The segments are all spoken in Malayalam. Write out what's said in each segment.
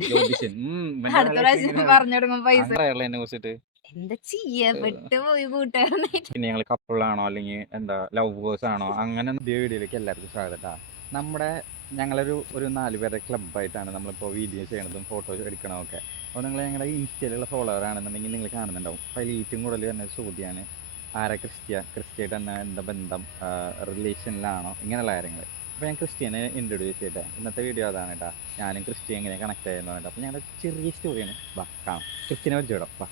അടുത്ത പ്രാവശ്യം പറഞ്ഞു തുടങ്ങും പൈസ. അങ്ങനെ കുറിച്ചിട്ട്. എന്താ ചെയ്യാ? പെട്ട് പോയി കൂട്ടുകാരനായിട്ട്. പിന്നെ ഞങ്ങൾ കപ്പിളാണോ അല്ലെങ്കിൽ എന്താ ലവ് ബേഴ്സ് ആണോ? അങ്ങനെ വീഡിയോയിലേക്ക് എല്ലാവർക്കും സ്വാഗതം. നമ്മുടെ ഞങ്ങളൊരു ഒരു നാല് പേരെ ക്ലബ്ബായിട്ടാണ് നമ്മളിപ്പോൾ വീഡിയോ ചെയ്യണതും ഫോട്ടോ എടുക്കണമൊക്കെ അപ്പോൾ നിങ്ങൾ ഞങ്ങളുടെ ഇൻസ്റ്റയിലുള്ള ഫോളോവർ ആണെന്നുണ്ടെങ്കിൽ നിങ്ങൾ കാണുന്നുണ്ടാവും. അതിൽ ഏറ്റവും കൂടുതൽ തന്നെ ചോദ്യമാണ് ആരാ ക്രിസ്ത്യ? ക്രിസ്ത്യയായിട്ട് തന്നെ എന്താ ബന്ധം? റിലേഷനിലാണോ ഇങ്ങനെയുള്ള കാര്യങ്ങൾ അപ്പോൾ ഞാൻ ക്രിസ്ത്യനെ ഇൻട്രൊഡ്യൂസ് ചെയ്യട്ടെ. ഇന്നത്തെ വീഡിയോ അതാണ് കേട്ടോ ഞാനും ക്രിസ്ത്യൻ എങ്ങനെ കണക്ട് ആയെന്ന് കേട്ടോ അപ്പോൾ ഞങ്ങളുടെ ചെറിയ സ്റ്റോറിയാണ് വാ കാണാം. ക്രിസ്ത്യനെ വെച്ചിടാം വാ.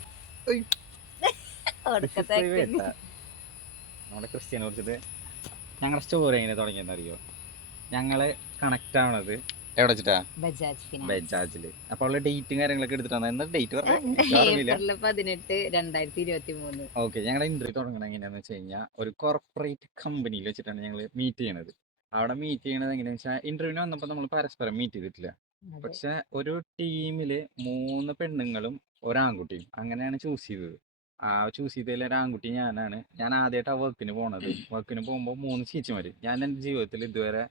നമ്മുടെ ക്രിസ്ത്യനെ കുറിച്ചിട്ട് ഞങ്ങളുടെ സ്റ്റോറി എങ്ങനെ തുടങ്ങിയെന്ന് അറിയോ? ഞങ്ങൾ കണക്ട് ആവണത് എവിടെ വെച്ചിട്ടാ? ബജാജ് ബജാജിൽ. അപ്പോൾ ഉള്ള ഡേറ്റും കാര്യങ്ങളൊക്കെ എടുത്തിട്ടാണ്? എന്താ ഡേറ്റ് പറഞ്ഞില്ല പതിനെട്ട് രണ്ടായിരത്തി ഇരുപത്തി മൂന്ന് ഓക്കെ ഞങ്ങളുടെ ഇന്റർവ്യൂ തുടങ്ങണത് എങ്ങനെയാണെന്ന് വെച്ച് കഴിഞ്ഞാൽ ഒരു കോർപ്പറേറ്റ് കമ്പനിയിൽ വെച്ചിട്ടാണ് ഞങ്ങൾ മീറ്റ് ചെയ്യണത്. അവിടെ മീറ്റ് ചെയ്യണത് എങ്ങനെയാന്ന് വെച്ചാൽ ഇന്റർവ്യൂവിന് വന്നപ്പോൾ നമ്മൾ പരസ്പരം മീറ്റ് ചെയ്തിട്ടില്ല. പക്ഷെ ഒരു ടീമിൽ മൂന്ന് പെണ്ണുങ്ങളും ഒരാൺകുട്ടിയും അങ്ങനെയാണ് ചൂസ് ചെയ്തത്. ആ ചൂസ് ചെയ്തതിൽ ഒരു ആൺകുട്ടി ഞാനാണ്. ഞാൻ ആദ്യമായിട്ട് ആ വർക്കിന് പോണത്. വർക്കിന് പോകുമ്പോൾ മൂന്ന് ചേച്ചിമാര്. ഞാൻ എന്റെ ജീവിതത്തിൽ ഇതുവരെ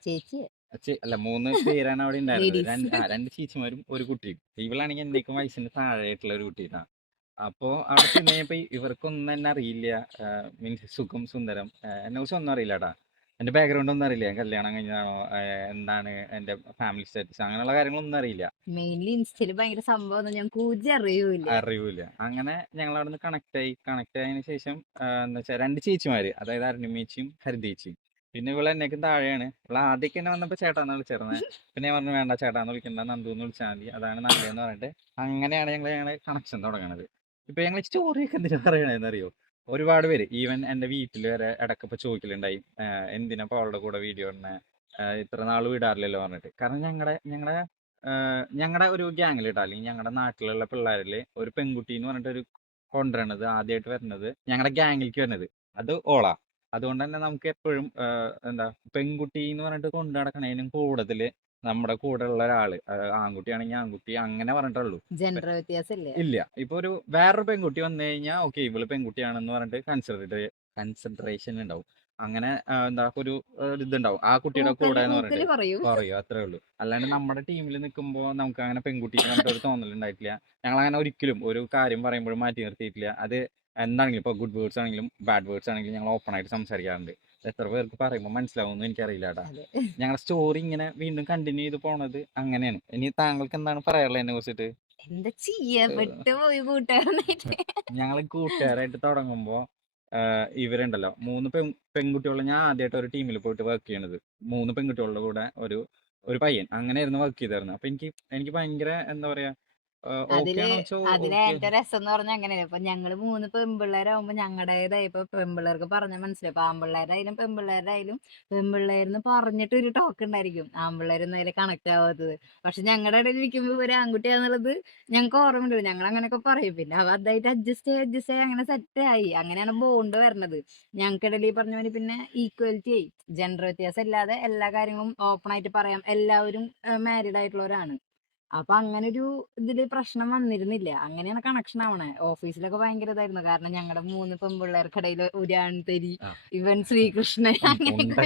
അല്ല മൂന്ന് പേരാണ് അവിടെ ഉണ്ടായിരുന്നത്. രണ്ട് ആ, രണ്ട് ചേച്ചിമാരും ഒരു കുട്ടിയും. ഇവളാണെങ്കിൽ എന്തേക്കും വയസ്സിന് താഴെയായിട്ടുള്ള ഒരു കുട്ടിയാണ്. അപ്പോ അവിടെ ചെന്നപ്പോ ഇവർക്കൊന്നും എന്നെ അറിയില്ല. മീൻസ് സുഖം സുന്ദരം എന്നെ കുറിച്ച് ഒന്നും അറിയില്ല എന്റെ ബാക്ക്ഗ്രൗണ്ട് ഒന്നും അറിയില്ല. ഞാൻ കല്യാണം കഴിഞ്ഞാണോ എന്താണ് എന്റെ ഫാമിലി സ്റ്റാറ്റസ് അങ്ങനെയുള്ള കാര്യങ്ങളൊന്നും അറിയില്ല. മെയിൻലി ഇൻസ്റ്റയിൽ ഭയങ്കര സംഭവം ഞാൻ കൂജി അറിയൂല അറിയൂല അങ്ങനെ ഞങ്ങൾ അവിടെ നിന്ന് കണക്ട് ആയി. കണക്ട് ആയതിനു ശേഷം എന്താ വെച്ചാൽ രണ്ട് ചേച്ചിമാര് അതായത് അരുണിമേച്ചിയും ഹരിതേച്ചിയും. പിന്നെ ഇവളെ എന്നേക്കും താഴെയാണ്. ഇവളെ ആദ്യമൊക്കെ എന്നെ വന്നപ്പോ ചേട്ടാന്ന് വിളിച്ചിരുന്നത് പിന്നെ ഞാൻ പറഞ്ഞു വേണ്ട ചേട്ടാന്ന് വിളിക്കണ്ട. നന്ദു എന്ന് വിളിച്ചാൽ മതി. അതാണ് എന്ന് പറഞ്ഞിട്ട് അങ്ങനെയാണ് ഞങ്ങൾ ഞങ്ങളെ കണക്ഷൻ തുടങ്ങണത്. ഇപ്പൊ ഞങ്ങൾ സ്റ്റോറി ഒക്കെ എന്തിനാ പറയണതെന്ന് അറിയോ ഒരുപാട് പേര് ഈവൻ എന്റെ വീട്ടിൽ വരെ ഇടയ്ക്കപ്പോ ചോദിക്കലുണ്ടായി എന്തിനാ അവളുടെ കൂടെ വീഡിയോ ഇടണേ ഇത്ര നാൾ വിടാറില്ലല്ലോ പറഞ്ഞിട്ട്. കാരണം ഞങ്ങളുടെ ഞങ്ങളുടെ ഞങ്ങളുടെ ഒരു ഗ്യാങ്ങിൽ ഇട്ടാ അല്ലെങ്കിൽ ഞങ്ങളുടെ നാട്ടിലുള്ള പിള്ളേരിൽ ഒരു പെൺകുട്ടി എന്ന് പറഞ്ഞിട്ട് ഒരു കൊണ്ടുവരണത് ആദ്യമായിട്ട് വരുന്നത് ഞങ്ങളുടെ ഗ്യാങ്ങിലേക്ക് വരുന്നത് അത് ഓളാ. അതുകൊണ്ട് തന്നെ നമുക്ക് എപ്പോഴും എന്താ പെൺകുട്ടി എന്ന് പറഞ്ഞിട്ട് കൊണ്ടു നടക്കണതിനും കൂടുതൽ നമ്മുടെ കൂടെ ഉള്ള ഒരാൾ ആൺകുട്ടിയാണെങ്കിൽ ആൺകുട്ടി അങ്ങനെ പറഞ്ഞിട്ടുള്ളൂ ജെൻഡർ വ്യത്യാസം ഇല്ല. ഇപ്പൊ ഒരു വേറൊരു പെൺകുട്ടി വന്നു കഴിഞ്ഞാൽ ഓക്കെ ഇവൾ പെൺകുട്ടിയാണെന്ന് പറഞ്ഞിട്ട് കൺസിഡർ കൺസിഡറേഷൻ ഉണ്ടാവും അങ്ങനെ എന്താ ഒരു ഇതുണ്ടാവും. ആ കുട്ടിയുടെ കൂടെ എന്ന് പറഞ്ഞിട്ട് പറയൂ. അത്രേ ഉള്ളൂ. അല്ലാണ്ട് നമ്മുടെ ടീമിൽ നിൽക്കുമ്പോൾ നമുക്ക് അങ്ങനെ പെൺകുട്ടി പറഞ്ഞിട്ട് ഒരു തോന്നൽ ഉണ്ടായിട്ടില്ല ഞങ്ങൾ അങ്ങനെ ഒരിക്കലും ഒരു കാര്യം പറയുമ്പോഴും മാറ്റി നിർത്തിയിട്ടില്ല. അത് എന്താണെങ്കിലും ഇപ്പൊ ഗുഡ് വേർഡ്സ് ആണെങ്കിലും ബാഡ് വേർഡ്സ് ആണെങ്കിലും ഞങ്ങൾ ഓപ്പൺ ആയിട്ട് സംസാരിക്കാറുണ്ട്. എത്ര പേർക്ക് പറയുമ്പോൾ മനസ്സിലാവുമെന്ന് എനിക്കറിയില്ല കേട്ടാ. ഞങ്ങളുടെ സ്റ്റോറി ഇങ്ങനെ വീണ്ടും കണ്ടിന്യൂ ചെയ്ത് പോണത് അങ്ങനെയാണ്. ഇനി താങ്കൾക്ക് എന്താണ് പറയാനുള്ളത് എന്നെ കുറിച്ചിട്ട്? എന്താ ചെയ്യാ? കൂട്ടുകാരനായിട്ട്. ഞങ്ങൾ കൂട്ടുകാരായിട്ട് തുടങ്ങുമ്പോ ഇവരുണ്ടല്ലോ. മൂന്ന് പെൺ പെൺകുട്ടികളെ ഞാൻ ആദ്യമായിട്ട് ഒരു ടീമിൽ പോയിട്ട് വർക്ക് ചെയ്യണത്. മൂന്ന് പെൺകുട്ടികളുടെ കൂടെ ഒരു ഒരു പയ്യൻ. അങ്ങനെയായിരുന്നു വർക്ക് ചെയ്തായിരുന്നു അപ്പൊ എനിക്ക് എനിക്ക് ഭയങ്കര എന്താ പറയാ അതിൽ അതിൽ ഏറ്റവും രസം എന്ന് പറഞ്ഞാൽ അങ്ങനെയല്ലേ. ഇപ്പൊ ഞങ്ങൾ മൂന്ന് പെൺപിള്ളേരാകുമ്പോ ഞങ്ങളുടേതായി ഇപ്പൊ പെൺപിള്ളേർക്ക് പറഞ്ഞാൽ മനസ്സിലായി. ഇപ്പൊ ആൺപിള്ളേരായാലും പെൺപിള്ളേരായാലും പെൺപിള്ളേർന്ന് പറഞ്ഞിട്ട് ഒരു ടോക്ക് ഉണ്ടായിരിക്കും ആൺപിള്ളേരൊന്നും അതിൽ കണക്ട് ആവാത്തത്. പക്ഷെ ഞങ്ങളുടെ ഇടയിൽ ഇരിക്കുമ്പോ ഒരു ആൺകുട്ടിയാന്നുള്ളത് ഞങ്ങൾക്ക് ഓർമ്മയുണ്ട്. ഞങ്ങൾ അങ്ങനെയൊക്കെ പറയും. പിന്നെ അവ അതായിട്ട് അഡ്ജസ്റ്റ് ആയി അഡ്ജസ്റ്റ് ആയി അങ്ങനെ സെറ്റ് ആയി. അങ്ങനെയാണ് ബോണ്ട് വരണത്. ഞങ്ങൾക്കിടയിൽ പറഞ്ഞ പോലെ പിന്നെ ഈക്വാലിറ്റി ആയി. ജെൻഡർ വ്യത്യാസം ഇല്ലാതെ എല്ലാ കാര്യങ്ങളും ഓപ്പൺ ആയിട്ട് പറയാം. എല്ലാവരും മാരീഡ് ആയിട്ടുള്ളവരാണ്. അപ്പൊ അങ്ങനെ ഒരു ഇതിൽ പ്രശ്നം വന്നിരുന്നില്ല. അങ്ങനെയാണ് കണക്ഷൻ ആവണേ. ഓഫീസിലൊക്കെ ഭയങ്കര ഇതായിരുന്നു. കാരണം ഞങ്ങളുടെ മൂന്ന് പെൺപിള്ളേർക്കിടയിൽ ഉരാൺതരി. ഇവൻ ശ്രീകൃഷ്ണൻ അങ്ങനെയൊക്കെ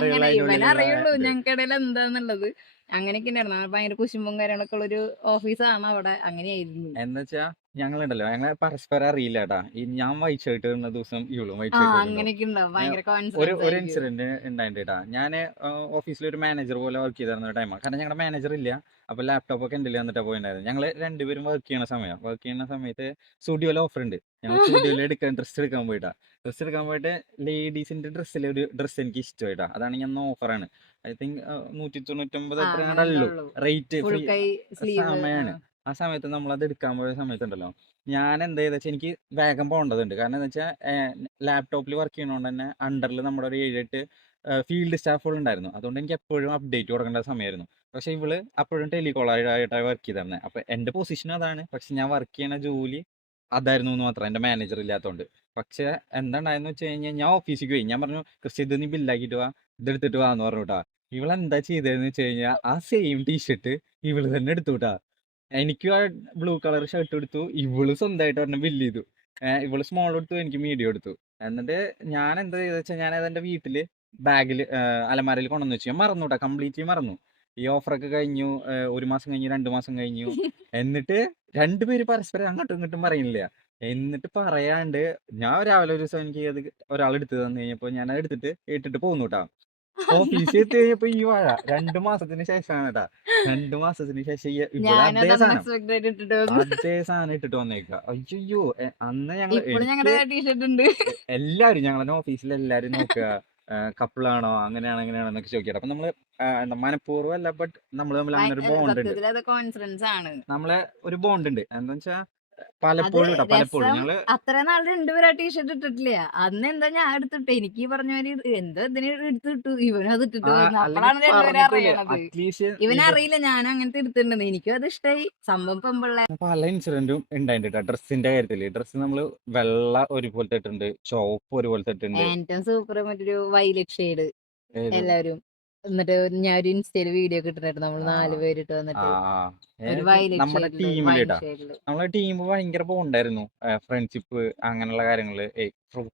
അങ്ങനെ ഇവൻ അറിയുള്ളൂ. ഞങ്ങൾക്കിടയിൽ എന്താന്നുള്ളത്. അങ്ങനെയൊക്കെ ഉണ്ടായിരുന്നു. ഭയങ്കര കുശുമ്പും കാര്യങ്ങളൊക്കെ ഉള്ള ഒരു ഓഫീസാണ് അവിടെ. അങ്ങനെയായിരുന്നു. എന്നുവെച്ചാ ഞങ്ങളുണ്ടല്ലോ. ഞങ്ങളെ പരസ്പരം അറിയില്ല കേട്ടാ ഈ ഞാൻ വൈറ്റ് ഷർട്ട് ഇടുന്ന ദിവസം ഇവളും വൈറ്റ് ഷർട്ട് ഒരു ഒരു ഇൻസിഡന്റ് ഉണ്ടായിട്ടാ ഞാൻ ഓഫീസിൽ ഒരു മാനേജർ പോലെ വർക്ക് ചെയ്തിരുന്ന ടൈമാണ് കാരണം ഞങ്ങളുടെ മാനേജർ ഇല്ല. അപ്പൊ ലാപ്ടോപ്പ് ഒക്കെ എന്റെ വന്നിട്ടാണ് പോയിട്ടുണ്ടായിരുന്നു ഞങ്ങൾ രണ്ടുപേരും വർക്ക് ചെയ്യുന്ന സമയം വർക്ക് ചെയ്യുന്ന സമയത്ത് സ്റ്റുഡിയോയിൽ ഓഫർ ഉണ്ട് ഞങ്ങൾ സ്റ്റുഡിയോയിൽ എടുക്കാൻ ഡ്രസ്സ് എടുക്കാൻ പോയിട്ടാ. ഡ്രസ്സ് എടുക്കാൻ പോയിട്ട് ലേഡീസിന്റെ ഡ്രസ്സിലെ ഒരു ഡ്രസ്സ് എനിക്ക് ഇഷ്ടമായിട്ടാ. അതാണ് ഞാൻ ഓഫറാണ് ഐ തിങ്ക് നൂറ്റി തൊണ്ണൂറ്റൊമ്പത് കണ്ടുള്ളൂ ഉള്ളൂ. റേറ്റ് സമയമാണ് ആ. സമയത്ത് നമ്മൾ അത് എടുക്കാൻ പോയ സമയത്തുണ്ടല്ലോ. ഞാൻ എന്താ ചെയ്തെന്ന് വെച്ചാൽ എനിക്ക് വേഗം പോകേണ്ടതുണ്ട്. കാരണം എന്താ വെച്ചാൽ ലാപ്ടോപ്പിൽ വർക്ക് ചെയ്യണോണ്ട് തന്നെ അണ്ടറിൽ നമ്മുടെ ഒരു ഏഴ് എട്ട് ഫീൽഡ് സ്റ്റാഫുകൾ ഉണ്ടായിരുന്നു. അതുകൊണ്ട് എനിക്ക് എപ്പോഴും അപ്ഡേറ്റ് കൊടുക്കേണ്ട സമയമായിരുന്നു പക്ഷെ ഇവൾ അപ്പോഴും ടെലികോളായിട്ടാണ് വർക്ക് ചെയ്തിരുന്നത് അപ്പൊ എന്റെ പൊസിഷൻ അതാണ്. പക്ഷെ ഞാൻ വർക്ക് ചെയ്യണ ജോലി അതായിരുന്നു എന്ന് മാത്രം. എന്റെ മാനേജർ ഇല്ലാത്തതുകൊണ്ട് പക്ഷെ എന്താണ്ടായെന്ന് വെച്ച് കഴിഞ്ഞാൽ ഞാൻ ഓഫീസിലേക്ക് പോയി. ഞാൻ പറഞ്ഞു കൃഷി ഇത് നീ ബില്ലാക്കിയിട്ട് വാ. ഇതെടുത്തിട്ട് വാ എന്ന് പറഞ്ഞുട്ടാ. ഇവളെന്താ ചെയ്തതെന്ന് വെച്ച് കഴിഞ്ഞാൽ ആ സെയിം ടീഷർട്ട് ഇവൾ തന്നെ എടുത്തുട്ടാ. എനിക്ക് ആ ബ്ലൂ കളർ ഷർട്ട് എടുത്തു. ഇവൾ സ്വന്തമായിട്ട് ഒരെണ്ണം ബില്ല് ചെയ്തു. ഇവൾ സ്മോൾ എടുത്തു എനിക്ക് മീഡിയം എടുത്തു എന്നിട്ട് ഞാൻ എന്താ ചെയ്തെന്ന് വെച്ചാൽ ഞാൻ അതെന്റെ വീട്ടിൽ ബാഗിൽ അലമാരയിൽ കൊണ്ടുവന്ന് വെച്ചു. ഞാൻ മറന്നു കേട്ടോ കംപ്ലീറ്റ്ലി മറന്നു. ഈ ഓഫറൊക്കെ കഴിഞ്ഞു ഒരു മാസം കഴിഞ്ഞു രണ്ട് മാസം കഴിഞ്ഞു. എന്നിട്ട് രണ്ടുപേര് പരസ്പരം അങ്ങോട്ടും ഇങ്ങോട്ടും പറയുന്നില്ല എന്നിട്ട് പറയാണ്ട് ഞാൻ രാവിലെ ഒരു ദിവസം എനിക്ക് അത് ഒരാൾ എടുത്തു തന്നു കഴിഞ്ഞപ്പോ ഞാൻ അത് എടുത്തിട്ട് ഇട്ടിട്ട് പോകുന്നു കേട്ടാ ഓഫീസിൽ എത്തി കഴിഞ്ഞപ്പോ ഈ വാഴ രണ്ടു മാസത്തിന് ശേഷമാണ് കേട്ടാ രണ്ടു മാസത്തിന് ശേഷം അതേ സാധനം ഇട്ടിട്ട് വന്നേക്കാ അതേ സാധനം ഇട്ടിട്ട് വന്നേക്ക അയ്യോ അന്ന് ഞങ്ങൾ എല്ലാരും ഞങ്ങളുടെ ഓഫീസിൽ എല്ലാരും നോക്കുക. കപ്പിളാണോ അങ്ങനെയാണോ അങ്ങനെയാണോ എന്നൊക്കെ ചോദിക്കട്ടെ അപ്പൊ നമ്മൾ എന്താ മനഃപൂർവം അല്ല ബട്ട് നമ്മൾ തമ്മിൽ അങ്ങനെ ഒരു ബോണ്ട് ഉണ്ട്. സത്യത്തിൽ അത് കോൺഫിഡൻസ് ആണ്. നമ്മളെ ഒരു ബോണ്ട് ഉണ്ട്. എന്താ വെച്ചാ പലപ്പോഴും കേട്ടോ പലപ്പോഴും ഞങ്ങൾ അത്ര നാൾ ആ ടീഷർട്ട് ഇട്ടിട്ടില്ല. അന്ന് എന്താ ഞാൻ എടുത്തിട്ട് എനിക്ക് ഈ പറഞ്ഞ മാതിരി എന്തോ ഇതിന് എടുത്ത് ഇട്ടു ഇവനത് അത് ഇട്ടിട്ട് അപ്പോഴാണ് രണ്ടുപേരും അറിയണത്. ഇവനറിയില്ല ഞാൻ അങ്ങനത്തെ എടുത്തിട്ടുണ്ടെന്ന് എനിക്കും അത് ഇഷ്ടമായി സംഭവം പെമ്പിള്ള പല ഇൻസിഡന്റും ഉണ്ടായിട്ടുണ്ട് ഡ്രസ്സിന്റെ കാര്യത്തിൽ ഡ്രസ്സ് നമ്മൾ വെള്ള ഒരുപോലത്തെ ഇട്ടുണ്ട് ചോപ്പ് ഒരുപോലത്തെ ഇട്ടുണ്ട് ഏറ്റവും സൂപ്പർ മറ്റൊരു വൈലറ്റ് ഷെയ്ഡ് എല്ലാവരും. എന്നിട്ട് ഞാൻ ഒരു ഇൻസ്റ്റയിൽ വീഡിയോ ഒക്കെ ഇട്ടിട്ടുണ്ടായിരുന്നു. നമ്മൾ നാല്. പേരിട്ട് വന്നിട്ട്. നമ്മുടെ ടീമിൽ വൈൻ നമ്മളെ ടീം ഭയങ്കര ബോണ്ടായിരുന്നു ഫ്രണ്ട്ഷിപ്പ് അങ്ങനെയുള്ള കാര്യങ്ങൾ.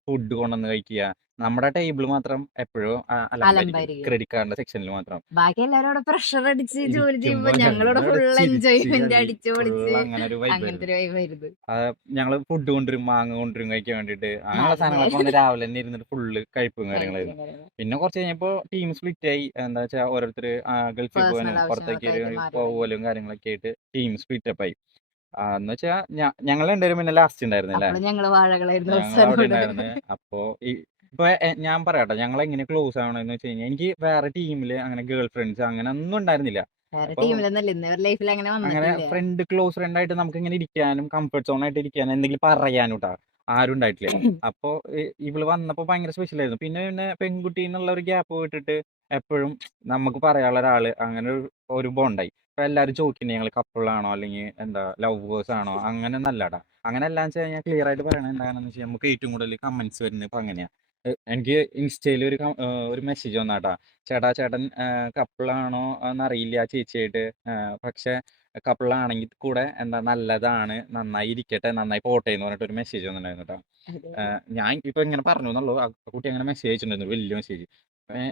ഫുഡ് കൊണ്ടുവന്ന് കഴിക്കുക. നമ്മുടെ ടേബിൾ മാത്രം എപ്പോഴും. ക്രെഡിറ്റ് കാർഡിന്റെ സെക്ഷനിൽ മാത്രം. ബാക്കി എല്ലാവരും പ്രഷർ അടിച്ച് ജോലി ചെയ്യുമ്പോൾ ചെയ്യുമ്പോ ഞങ്ങളോട് ഫുൾ എൻജോയ്മെന്റ് അടിച്ച് ഞങ്ങൾ ഫുഡ് കൊണ്ടുവരും മാങ്ങ കൊണ്ടുവരും കഴിക്കാൻ വേണ്ടിട്ട് അങ്ങനെയുള്ള. സാധനങ്ങളൊക്കെ വന്ന് രാവിലെ തന്നെ ഇരുന്നിട്ട് ഫുള്ള് കഴിപ്പും കാര്യങ്ങളായിരുന്നു. പിന്നെ കുറച്ച് കഴിഞ്ഞപ്പോ ടീം സ്പ്ലിറ്റ് ആയി. എന്താ വെച്ചാൽ ഓരോരുത്തർ ഗൾഫിൽ പോകാനും പുറത്തേക്ക് പോകലും കാര്യങ്ങളൊക്കെ ആയിട്ട് ടീം സ്പ്ലിറ്റ് അപ്പ് ആയി. എന്ന് വെച്ചാ ഞങ്ങൾ രണ്ടുപേരും പിന്നെ ലാസ്റ്റ് ഉണ്ടായിരുന്നു അല്ലേ അപ്പോൾ വാഴകളായിരുന്നു ഞങ്ങൾ അവിടെ അവസാനം അപ്പോ ഇപ്പൊ ഞാൻ പറയാട്ടോ ഞങ്ങൾ എങ്ങനെ ക്ലോസ് ആവണെന്ന് വെച്ച് കഴിഞ്ഞാൽ എനിക്ക് വേറെ ടീമിൽ അങ്ങനെ ഗേൾ ഫ്രണ്ട്സ് അങ്ങനെ ഒന്നും ഉണ്ടായിരുന്നില്ല. അങ്ങനെ ഫ്രണ്ട് ക്ലോസ് ഫ്രണ്ട് ആയിട്ട് നമുക്ക് ഇങ്ങനെ ഇരിക്കാനും കംഫർട്ട് സോൺ ആയിട്ട് ഇരിക്കാനും എന്തെങ്കിലും പറയാനും കേട്ടോ ആരും ഉണ്ടായിട്ടില്ല. അപ്പോ ഇവൾ വന്നപ്പോ ഭയങ്കര സ്പെഷ്യൽ ആയിരുന്നു. പിന്നെ പിന്നെ പെൺകുട്ടി എന്നുള്ള ഒരു ഗ്യാപ്പ് വിട്ടിട്ട് എപ്പോഴും നമുക്ക് പറയാനുള്ള ഒരാൾ അങ്ങനെ ഒരു ബോണ്ടായി എല്ലാരും ചോദിക്കുന്നത് ഞങ്ങൾ കപ്പിളാണോ അല്ലെങ്കിൽ എന്താ ലവേഴ്സ് ആണോ? അങ്ങനെ നല്ലടാ അങ്ങനെ എല്ലാം വെച്ച് കഴിഞ്ഞാൽ ക്ലിയർ ആയിട്ട് പറയണത് എന്താണെന്ന് വെച്ചാൽ നമുക്ക് ഏറ്റവും കൂടുതൽ കമന്റ്സ് വരുന്നത് ഇപ്പൊ അങ്ങനെയാ. എനിക്ക് ഇൻസ്റ്റയിൽ ഒരു ഒരു മെസ്സേജ് വന്നാട്ടാ. ചേട്ടാ ചേട്ടൻ കപ്പിളാണോ എന്നറിയില്ല ചേച്ചിയായിട്ട്. പക്ഷെ കപ്പിളാണെങ്കിൽ കൂടെ എന്താ നല്ലതാണ്. നന്നായി ഇരിക്കട്ടെ നന്നായി പോട്ടെ എന്ന് പറഞ്ഞിട്ട് ഒരു മെസ്സേജ് വന്നിട്ടുണ്ടായിരുന്നു കേട്ടോ ഞാൻ ഇപ്പൊ ഇങ്ങനെ പറഞ്ഞു എന്നുള്ളൂ. ആ കുട്ടി അങ്ങനെ മെസ്സേജ് അയച്ചിട്ടുണ്ടായിരുന്നു. വലിയ മെസ്സേജ്